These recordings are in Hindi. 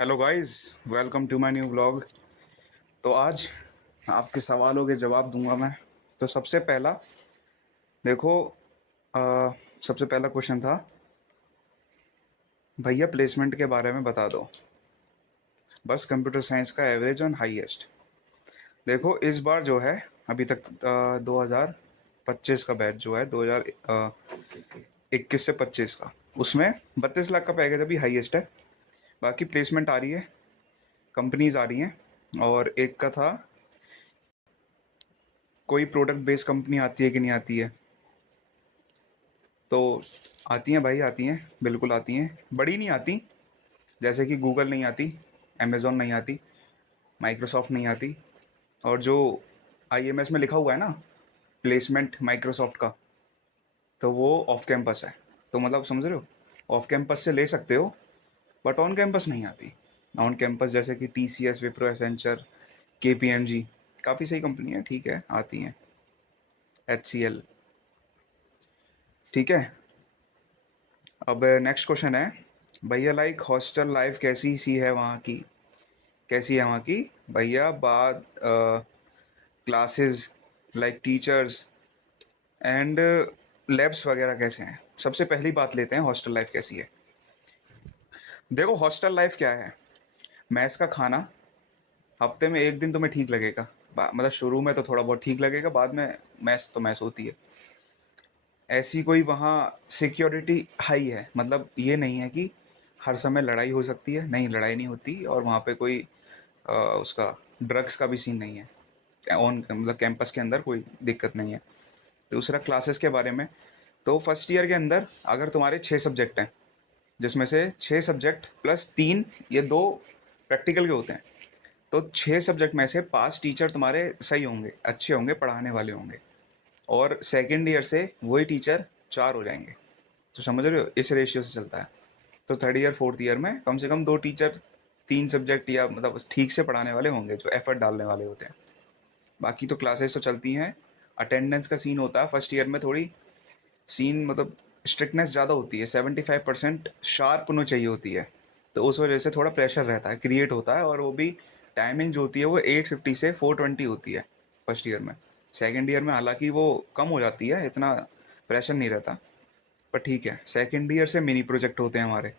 Hello guys, welcome to my new vlog. तो आज आपके सवालों के जवाब दूंगा मैं। तो सबसे पहला देखो, सबसे पहला क्वेश्चन था, भैया प्लेसमेंट के बारे में बता दो, बस कंप्यूटर साइंस का एवरेज ऑन हाईएस्ट। देखो इस बार जो है, अभी तक 2025 का बैच जो है, 2021 से 25 का, उसमें 32 लाख का पैकेज अभी हाईएस्ट है। बाकी प्लेसमेंट आ रही है, कंपनीज आ रही हैं। और एक का था, कोई प्रोडक्ट बेस्ड कंपनी आती है कि नहीं आती है। तो आती हैं भाई, आती हैं, बिल्कुल आती हैं। बड़ी नहीं आती, जैसे कि गूगल नहीं आती, अमेज़ॉन नहीं आती, माइक्रोसॉफ्ट नहीं आती। और जो आईएमएस में लिखा हुआ है ना, प्लेसमेंट माइक्रोसॉफ्ट का, तो वो ऑफ कैंपस है। तो मतलब समझ रहे हो, ऑफ कैंपस से ले सकते हो, बट ऑन कैंपस नहीं आती। ऑन कैंपस जैसे कि टीसीएस, विप्रो, एसेंचर, केपीएमजी, काफ़ी सही कंपनी है, ठीक है, आती हैं, एचसीएल, ठीक है। अब नेक्स्ट क्वेश्चन है, भैया लाइक हॉस्टल लाइफ कैसी सी है वहाँ की, कैसी है वहाँ की भैया। बाद classes, like teachers and labs वगैरह कैसे हैं। सबसे पहली बात लेते हैं, हॉस्टल लाइफ कैसी है। देखो हॉस्टल लाइफ क्या है, मैस का खाना हफ्ते में एक दिन तुम्हें ठीक लगेगा। मतलब शुरू में तो थोड़ा बहुत ठीक लगेगा, बाद में मैस तो मैस होती है। ऐसी कोई वहाँ सिक्योरिटी हाई है, मतलब ये नहीं है कि हर समय लड़ाई हो सकती है, नहीं लड़ाई नहीं होती। और वहाँ पे कोई उसका ड्रग्स का भी सीन नहीं है, ऑन मतलब कैंपस के अंदर कोई दिक्कत नहीं है। दूसरा क्लासेस के बारे में, तो फर्स्ट ईयर के अंदर अगर तुम्हारे 6 सब्जेक्ट हैं, जिसमें से 6 सब्जेक्ट प्लस 3, ये 2 प्रैक्टिकल के होते हैं, तो 6 सब्जेक्ट में से 5 टीचर तुम्हारे सही होंगे, अच्छे होंगे, पढ़ाने वाले होंगे। और सेकेंड ईयर से वही टीचर 4 हो जाएंगे। तो समझ रहे हो, इस रेशियो से चलता है। तो थर्ड ईयर फोर्थ ईयर में कम से कम 2 टीचर 3 सब्जेक्ट या मतलब ठीक से पढ़ाने वाले होंगे, जो एफर्ट डालने वाले होते हैं। बाकी तो क्लासेस तो चलती हैं। अटेंडेंस का सीन होता है फर्स्ट ईयर में, थोड़ी सीन मतलब स्ट्रिक्टनेस ज़्यादा होती है, 75% शार्प होनी चाहिए होती है। तो उस वजह से थोड़ा प्रेशर रहता है, क्रिएट होता है। और वो भी टाइमिंग जो होती है वो 8:50 से 4:20 होती है फर्स्ट ईयर में। सेकेंड ईयर में हालांकि वो कम हो जाती है, इतना प्रेशर नहीं रहता। पर ठीक है, सेकेंड ईयर से मिनी प्रोजेक्ट होते हैं हमारे।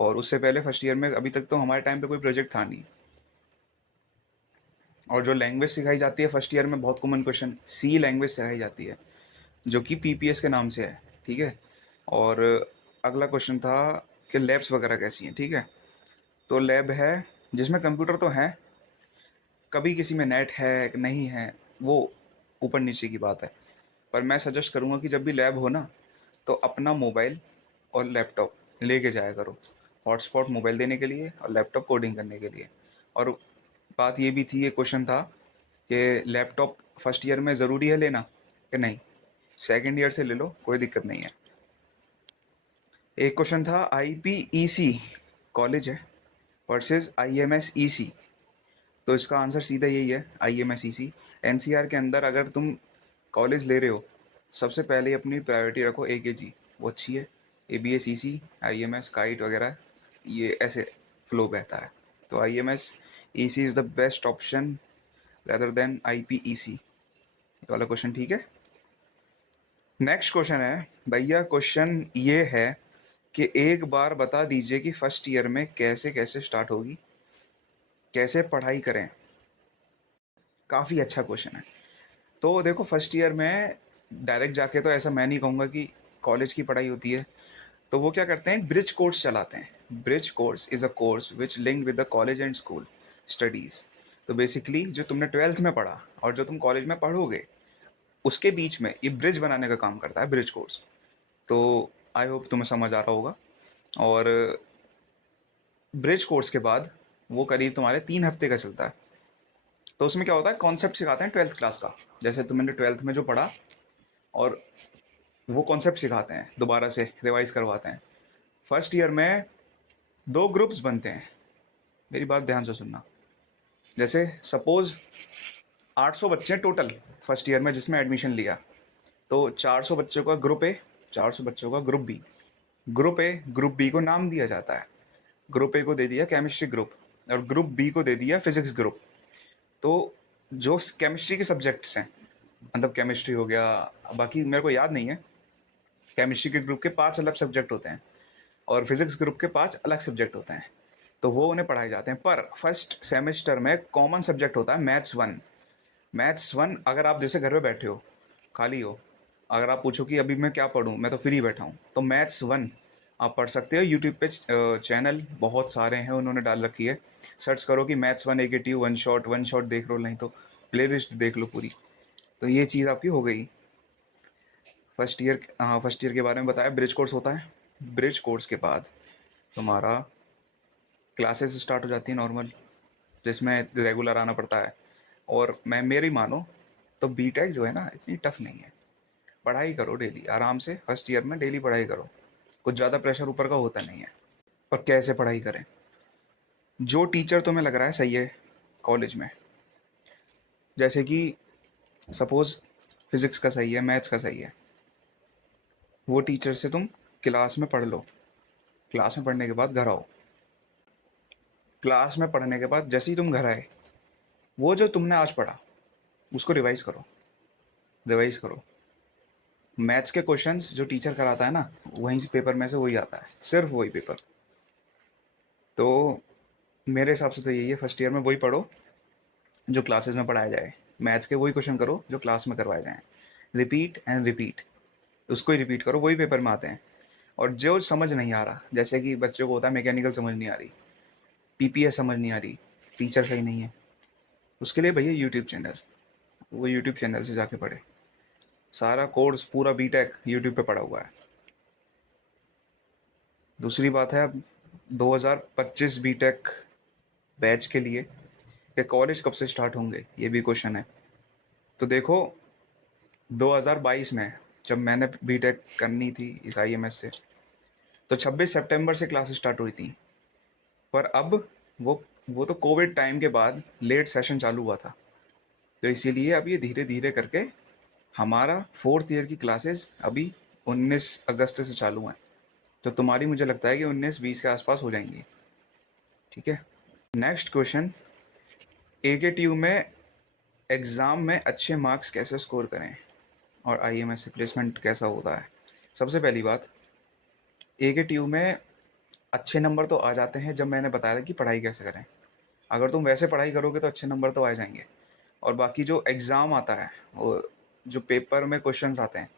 और उससे पहले फर्स्ट ईयर में, अभी तक तो हमारे टाइम पे कोई प्रोजेक्ट था नहीं। और जो लैंग्वेज सिखाई जाती है फर्स्ट ईयर में, बहुत कॉमन क्वेश्चन, सी लैंग्वेज सिखाई जाती है, जो कि पीपीएस के नाम से है, ठीक है। और अगला क्वेश्चन था कि लैब्स वगैरह कैसी हैं, ठीक है। तो लैब है जिसमें कंप्यूटर तो है, कभी किसी में नेट है कि नहीं है, वो ऊपर नीचे की बात है। पर मैं सजेस्ट करूँगा कि जब भी लैब हो ना, तो अपना मोबाइल और लैपटॉप लेके जाया करो। हॉटस्पॉट मोबाइल देने के लिए और लैपटॉप कोडिंग करने के लिए। और बात ये भी थी, ये क्वेश्चन था कि लैपटॉप फर्स्ट ईयर में ज़रूरी है लेना कि नहीं, सेकेंड ईयर से ले लो, कोई दिक्कत नहीं है। एक क्वेश्चन था, आईपीईसी कॉलेज है वर्सेस आईएमएसईसी। तो इसका आंसर सीधा यही है, आईएमएसईसी। एनसीआर के अंदर अगर तुम कॉलेज ले रहे हो, सबसे पहले अपनी प्रायोरिटी रखो एकेजी, वो अच्छी है। एबीएसईसी, आईएमएस, काइट वगैरह, ये ऐसे फ्लो बहता है। तो IMS EC is the best option rather than IPEC. ये वाला क्वेश्चन ठीक है। नेक्स्ट क्वेश्चन है भैया, क्वेश्चन ये है कि एक बार बता दीजिए कि फर्स्ट ईयर में कैसे कैसे स्टार्ट होगी, कैसे पढ़ाई करें। काफ़ी अच्छा क्वेश्चन है। तो देखो फर्स्ट ईयर में डायरेक्ट जाके तो ऐसा मैं नहीं कहूँगा कि कॉलेज की पढ़ाई होती है। तो वो क्या करते हैं, ब्रिज कोर्स चलाते हैं। Bridge course is a course which link with the college and school studies. तो बेसिकली जो तुमने ट्वेल्थ में पढ़ा और जो तुम कॉलेज में पढ़ोगे, उसके बीच में ये ब्रिज बनाने का काम करता है, ब्रिज कोर्स। तो आई होप तुम्हें समझ आ रहा होगा। और ब्रिज कोर्स के बाद वो करीब तुम्हारे 3 हफ्ते का चलता है। तो उसमें क्या होता है, कॉन्सेप्ट सिखाते हैं ट्वेल्थ क्लास का, जैसे तुमने ट्वेल्थ में जो पढ़ा, और वो कॉन्सेप्ट सिखाते हैं, दोबारा से रिवाइज करवाते हैं। फर्स्ट ईयर में 2 ग्रुप्स बनते हैं, मेरी बात ध्यान से सुनना। जैसे सपोज 800 बच्चे टोटल फर्स्ट ईयर में जिसमें एडमिशन लिया, तो 400 बच्चों का ग्रुप ए, 400 बच्चों का group B. Group A group B को नाम दिया जाता है। ग्रुप ए को दे दिया केमिस्ट्री ग्रुप, और ग्रुप बी को दे दिया फिजिक्स ग्रुप। तो जो केमिस्ट्री के सब्जेक्ट्स हैं, मतलब केमिस्ट्री हो गया, बाकी मेरे को याद नहीं है, केमिस्ट्री के ग्रुप के 5 अलग सब्जेक्ट होते हैं और फिजिक्स ग्रुप के 5 अलग सब्जेक्ट होते हैं, तो वो उन्हें पढ़ाए जाते हैं। पर फर्स्ट सेमेस्टर में कॉमन सब्जेक्ट होता है मैथ्स 1। मैथ्स 1 अगर आप जैसे घर पे बैठे हो, खाली हो, अगर आप पूछो कि अभी मैं क्या पढ़ूँ, मैं तो फ्री बैठा हूँ, तो मैथ्स 1 आप पढ़ सकते हो। यूट्यूब पे चैनल बहुत सारे हैं, उन्होंने डाल रखी है। सर्च करो कि मैथ्स 1 AKTU वन शॉट देख लो, नहीं तो प्ले लिस्ट देख लो पूरी। तो ये चीज़ आपकी हो गई फर्स्ट ईयर। हाँ, फर्स्ट ईयर के बारे में बताया। ब्रिज कोर्स होता है। ब्रिज कोर्स के बाद तुम्हारा क्लासेस स्टार्ट हो जाती है नॉर्मल, जिसमें रेगुलर आना पड़ता है। और मैं मेरी मानो तो बीटेक जो है ना, इतनी टफ नहीं है। पढ़ाई करो डेली आराम से, फर्स्ट ईयर में डेली पढ़ाई करो, कुछ ज़्यादा प्रेशर ऊपर का होता नहीं है। और कैसे पढ़ाई करें? जो टीचर तुम्हें लग रहा है सही है कॉलेज में, जैसे कि सपोज़ फिज़िक्स का सही है, मैथ्स का सही है, वो टीचर से तुम क्लास में पढ़ लो। क्लास में पढ़ने के बाद घर आओ। क्लास में पढ़ने के बाद जैसे ही तुम घर आए, वो जो तुमने आज पढ़ा उसको रिवाइज़ करो। रिवाइज़ करो। मैथ्स के क्वेश्चंस जो टीचर कराता है ना, वहीं से पेपर में से वही आता है, सिर्फ वही पेपर। तो मेरे हिसाब से तो यही है, फर्स्ट ईयर में वही पढ़ो जो क्लासेस में पढ़ाया जाए। मैथ्स के वही क्वेश्चन करो जो क्लास में करवाए जाएँ। रिपीट एंड रिपीट, उसको ही रिपीट करो, वही पेपर में आते हैं। और जो समझ नहीं आ रहा, जैसे कि बच्चों को होता है मैकेनिकल समझ नहीं आ रही, पीपीएस समझ नहीं आ रही, टीचर सही नहीं है, उसके लिए भैया यूट्यूब चैनल, वो यूट्यूब चैनल से जाके पढ़े। सारा कोर्स पूरा बीटेक यूट्यूब पे पड़ा हुआ है। दूसरी बात है, अब 2025 बीटेक बैच के लिए कि कॉलेज कब से स्टार्ट होंगे, ये भी क्वेश्चन है। तो देखो, 2022 में जब मैंने बीटेक करनी थी इस आईएमएस से, तो 26 सितंबर से क्लास स्टार्ट हुई थी। पर अब वो तो कोविड टाइम के बाद लेट सेशन चालू हुआ था, तो इसीलिए अब ये धीरे धीरे करके हमारा फोर्थ ईयर की क्लासेस अभी 19 अगस्त से चालू हैं। तो तुम्हारी मुझे लगता है कि 19-20 के आसपास हो जाएंगी। ठीक है। नेक्स्ट क्वेश्चन, AKTU में एग्ज़ाम में अच्छे मार्क्स कैसे स्कोर करें और आईएमएस से प्लेसमेंट कैसा होता है? सबसे पहली बात, AKTU में अच्छे नंबर तो आ जाते हैं जब मैंने बताया था कि पढ़ाई कैसे करें। अगर तुम वैसे पढ़ाई करोगे तो अच्छे नंबर तो आ जाएंगे। और बाकी जो एग्ज़ाम आता है, वो जो पेपर में क्वेश्चंस आते हैं,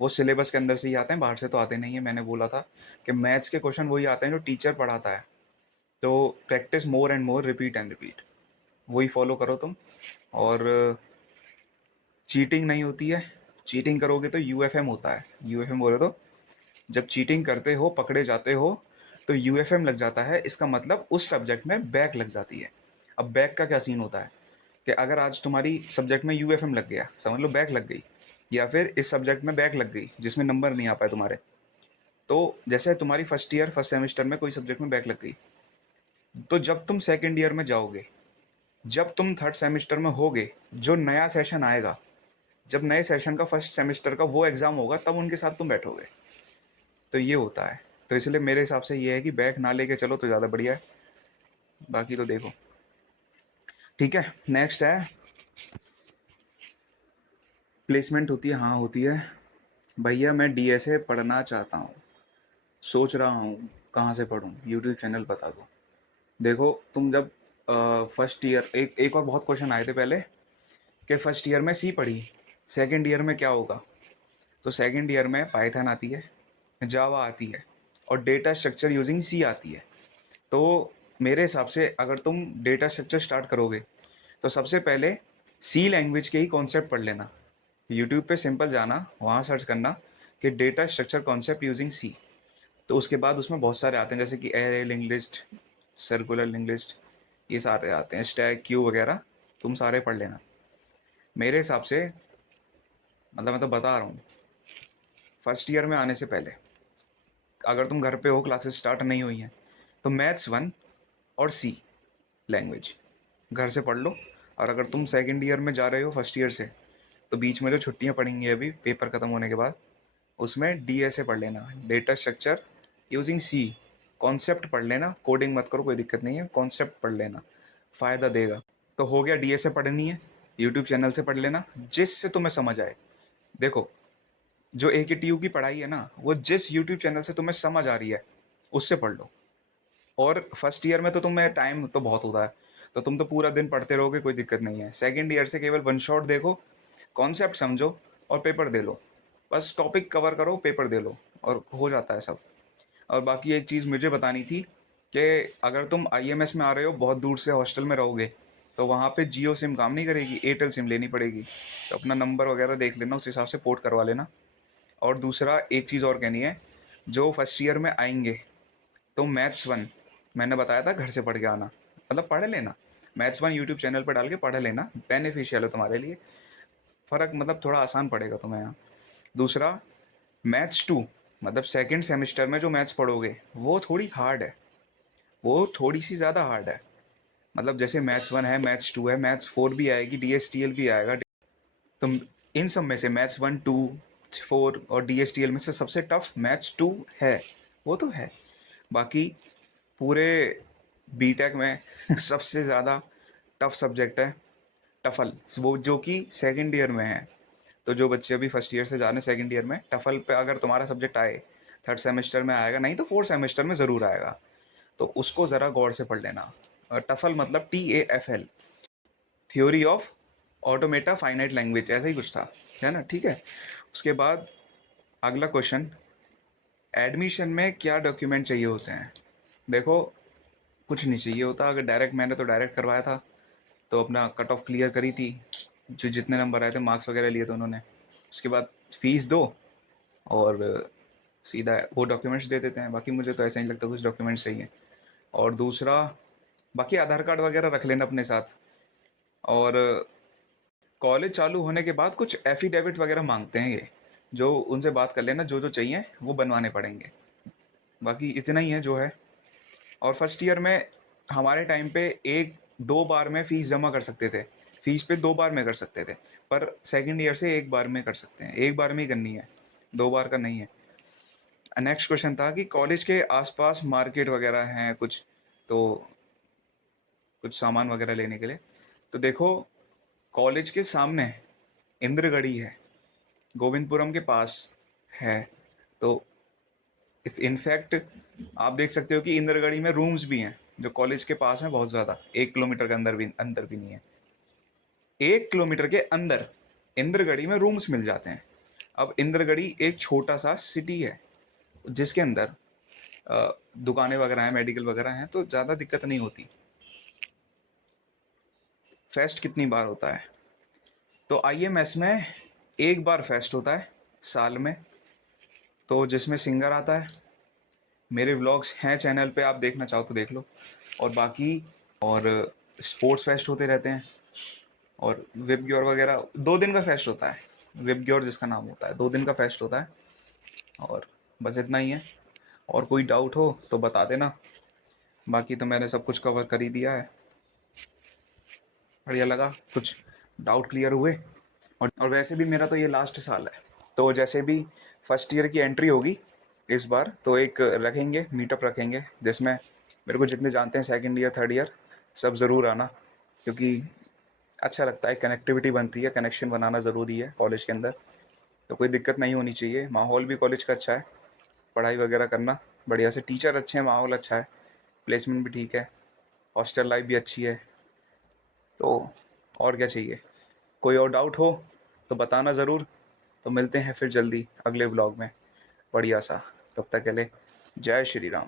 वो सिलेबस के अंदर से ही आते हैं, बाहर से तो आते नहीं है। मैंने बोला था कि मैथ्स के क्वेश्चन वही आते हैं जो टीचर पढ़ाता है। तो practice more and more, repeat and repeat, वही फॉलो करो तुम। और चीटिंग नहीं होती है। चीटिंग करोगे तो यूएफएम होता है। यूएफएम बोले तो जब चीटिंग करते हो, पकड़े जाते हो, तो यूएफएम लग जाता है। इसका मतलब उस सब्जेक्ट में बैक लग जाती है। अब बैक का क्या सीन होता है कि अगर आज तुम्हारी सब्जेक्ट में यूएफएम लग गया, समझ लो बैक लग गई, या फिर इस सब्जेक्ट में बैक लग गई जिसमें नंबर नहीं आ पाए तुम्हारे, तो जैसे तुम्हारी फर्स्ट सेमेस्टर में कोई सब्जेक्ट में बैक लग गई, तो जब तुम सेकेंड ईयर में जाओगे, जब तुम थर्ड सेमेस्टर में होगे, जो नया सेशन आएगा, जब नए सेशन का फर्स्ट सेमेस्टर का वो एग्ज़ाम होगा, तब उनके साथ तुम बैठोगे। तो ये होता है। तो इसलिए मेरे हिसाब से ये है कि बैक ना लेके चलो तो ज़्यादा बढ़िया है। बाकी तो देखो। ठीक है। नेक्स्ट है, प्लेसमेंट होती है? हाँ होती है भैया। मैं डीएसए पढ़ना चाहता हूँ, सोच रहा हूँ कहाँ से पढूं, यूट्यूब चैनल बता दो। देखो, तुम जब फर्स्ट ईयर, एक और बहुत क्वेश्चन आए थे पहले कि फर्स्ट ईयर में सी पढ़ी, सेकंड ईयर में क्या होगा? तो सेकंड ईयर में पाइथन आती है, जावा आती है, और डेटा स्ट्रक्चर यूजिंग सी आती है। तो मेरे हिसाब से अगर तुम डेटा स्ट्रक्चर स्टार्ट करोगे, तो सबसे पहले सी लैंग्वेज के ही कॉन्सेप्ट पढ़ लेना। यूट्यूब पे सिंपल जाना, वहाँ सर्च करना कि data structure concept using C. तो उसके बाद उसमें बहुत सारे आते हैं, जैसे कि array link list, circular link list, ये सारे आते हैं, स्टैक क्यू वगैरह। तुम सारे पढ़ लेना मेरे हिसाब से। मतलब मैं तो बता रहा हूँ, फर्स्ट ईयर में आने से पहले अगर तुम घर पे हो, क्लासेस स्टार्ट नहीं हुई हैं, तो मैथ्स 1 और सी लैंग्वेज घर से पढ़ लो। और अगर तुम सेकेंड ईयर में जा रहे हो फर्स्ट ईयर से, तो बीच में जो छुट्टियां पड़ेंगी अभी पेपर ख़त्म होने के बाद, उसमें डीएसए पढ़ लेना, data structure using C concept पढ़ लेना, कोडिंग मत करो, कोई दिक्कत नहीं है, कॉन्सेप्ट पढ़ लेना, फ़ायदा देगा। तो हो गया, डीएसए पढ़नी है, यूट्यूब चैनल से पढ़ लेना जिससे तुम्हें समझ आए। देखो, जो एकेटीयू की पढ़ाई है ना, वो जिस यूट्यूब चैनल से तुम्हें समझ आ रही है उससे पढ़ लो। और फर्स्ट ईयर में तो तुम्हें टाइम तो बहुत होता है, तो तुम तो पूरा दिन पढ़ते रहोगे, कोई दिक्कत नहीं है। सेकेंड ईयर से केवल वन शॉट देखो, कॉन्सेप्ट समझो और पेपर दे लो। बस टॉपिक कवर करो, पेपर दे लो और हो जाता है सब। और बाकी एक चीज़ मुझे बतानी थी कि अगर तुम आईएमएस में आ रहे हो, बहुत दूर से हॉस्टल में रहोगे, तो वहाँ पे जियो सिम काम नहीं करेगी, एयरटेल सिम लेनी पड़ेगी। तो अपना नंबर वगैरह देख लेना, उस हिसाब से पोर्ट करवा लेना। और दूसरा एक चीज़ और कहनी है, जो फर्स्ट ईयर में आएंगे तो मैथ्स वन, मैंने बताया था घर से पढ़ के आना, मतलब पढ़ लेना। मैथ्स वन यूट्यूब चैनल पर डाल के पढ़ लेना, बेनिफिशियल है तुम्हारे लिए। फ़र्क मतलब थोड़ा आसान पड़ेगा तुम्हें यहाँ। दूसरा, मैथ्स टू, मतलब सेकंड सेमेस्टर में जो मैथ्स पढ़ोगे वो थोड़ी हार्ड है, वो थोड़ी सी ज़्यादा हार्ड है। मतलब जैसे मैथ्स वन है, मैथ्स टू है, मैथ्स फोर भी आएगी, डीएसटीएल भी आएगा। तुम इन सब में से मैथ्स वन, टू, फोर और डीएसटीएल में से सबसे टफ मैथ्स टू है, वो तो है। बाकी पूरे बीटेक में सबसे ज़्यादा टफ सब्जेक्ट है टफल, वो जो कि सेकंड ईयर में है। तो जो बच्चे अभी फर्स्ट ईयर से जा रहे हैं सेकंड ईयर में, टफल पे अगर तुम्हारा सब्जेक्ट आए, थर्ड सेमेस्टर में आएगा, नहीं तो फोर्थ सेमेस्टर में ज़रूर आएगा, तो उसको ज़रा गौर से पढ़ लेना। टफल मतलब TAFL, theory of automata finite language, ऐसा ही कुछ था, है ना? ठीक है। उसके बाद अगला क्वेश्चन, एडमिशन में क्या डॉक्यूमेंट चाहिए होते हैं? देखो, कुछ नहीं चाहिए होता। अगर डायरेक्ट, मैंने तो डायरेक्ट करवाया था, तो अपना कट ऑफ क्लियर करी थी, जो जितने नंबर आए थे, मार्क्स वगैरह लिए थे उन्होंने। उसके बाद फीस दो और सीधा वो डॉक्यूमेंट्स दे देते हैं। बाकी मुझे तो ऐसा नहीं लगता कुछ डॉक्यूमेंट्स चाहिए। और दूसरा, बाकी आधार कार्ड वगैरह रख लेना अपने साथ। और कॉलेज चालू होने के बाद कुछ एफिडेविट वगैरह मांगते हैं ये, जो उनसे बात कर लेना, जो जो चाहिए वो बनवाने पड़ेंगे। बाकी इतना ही है जो है। और फर्स्ट ईयर में हमारे टाइम पे एक दो बार में फ़ीस जमा कर सकते थे, फ़ीस पे दो बार में कर सकते थे, पर सेकंड ईयर से एक बार में कर सकते हैं, एक बार में ही करनी है, दो बार का नहीं है। नेक्स्ट क्वेश्चन था कि कॉलेज के आसपास मार्केट वगैरह हैं कुछ, तो कुछ सामान वगैरह लेने के लिए। तो देखो, कॉलेज के सामने इंद्रगढ़ी है, गोविंदपुरम के पास है। तो इनफैक्ट आप देख सकते हो कि इंद्रगढ़ी में रूम्स भी हैं जो कॉलेज के पास हैं, बहुत ज़्यादा, 1 किलोमीटर के अंदर भी नहीं है, 1 किलोमीटर के अंदर इंद्रगढ़ी में रूम्स मिल जाते हैं। अब इंद्रगढ़ी एक छोटा सा सिटी है जिसके अंदर दुकानें वगैरह हैं, मेडिकल वगैरह हैं, तो ज़्यादा दिक्कत नहीं होती। फेस्ट कितनी बार होता है? तो आईएमएस में एक बार फेस्ट होता है साल में, तो जिसमें सिंगर आता है। मेरे व्लॉग्स हैं चैनल पे, आप देखना चाहो तो देख लो। और बाकी और स्पोर्ट्स फेस्ट होते रहते हैं। और विबग्योर वगैरह 2 दिन का फेस्ट होता है, विबग्योर जिसका नाम होता है, 2 दिन का फेस्ट होता है। और बस इतना ही है। और कोई डाउट हो तो बता देना, बाकी तो मैंने सब कुछ कवर कर ही दिया है। बढ़िया लगा, कुछ डाउट क्लियर हुए। और वैसे भी मेरा तो ये लास्ट साल है, तो जैसे भी फर्स्ट ईयर की एंट्री होगी इस बार, तो एक रखेंगे, मीटअप रखेंगे, जिसमें मेरे को जितने जानते हैं सेकंड ईयर थर्ड ईयर सब ज़रूर आना, क्योंकि अच्छा लगता है, कनेक्टिविटी बनती है, कनेक्शन बनाना ज़रूरी है कॉलेज के अंदर। तो कोई दिक्कत नहीं होनी चाहिए, माहौल भी कॉलेज का अच्छा है, पढ़ाई वगैरह करना बढ़िया से, टीचर अच्छे हैं, माहौल अच्छा है, प्लेसमेंट भी ठीक है, हॉस्टल लाइफ भी अच्छी है। तो और क्या चाहिए? कोई और डाउट हो तो बताना ज़रूर। तो मिलते हैं फिर जल्दी अगले ब्लॉग में बढ़िया सा। तब तक के लिए जय श्री राम।